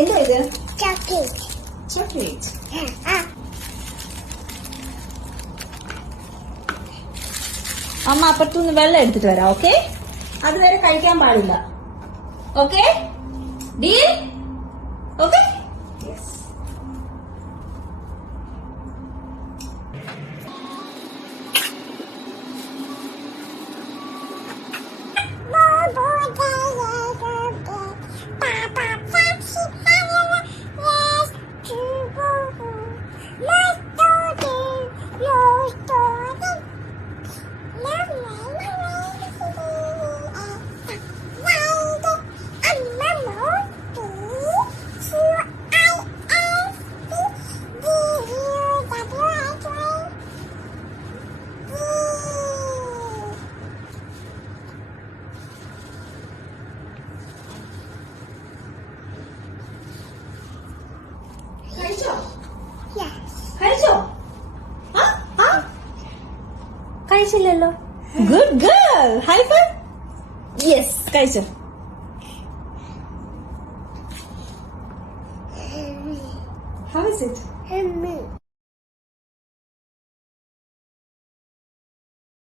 എന്താ ഇത്? Chocolate. Chocolate. അമ്മ അപ്പുറത്തുനിന്ന് വെള്ളം എടുത്തിട്ട് വരാം. ഓക്കെ, അതുവരെ കഴിക്കാൻ പാടില്ല. Okay deal? ഓക്കെ. കഴിച്ചില്ലല്ലോ. Good girl. High five. Yes, കഴിച്ചോ. How is it?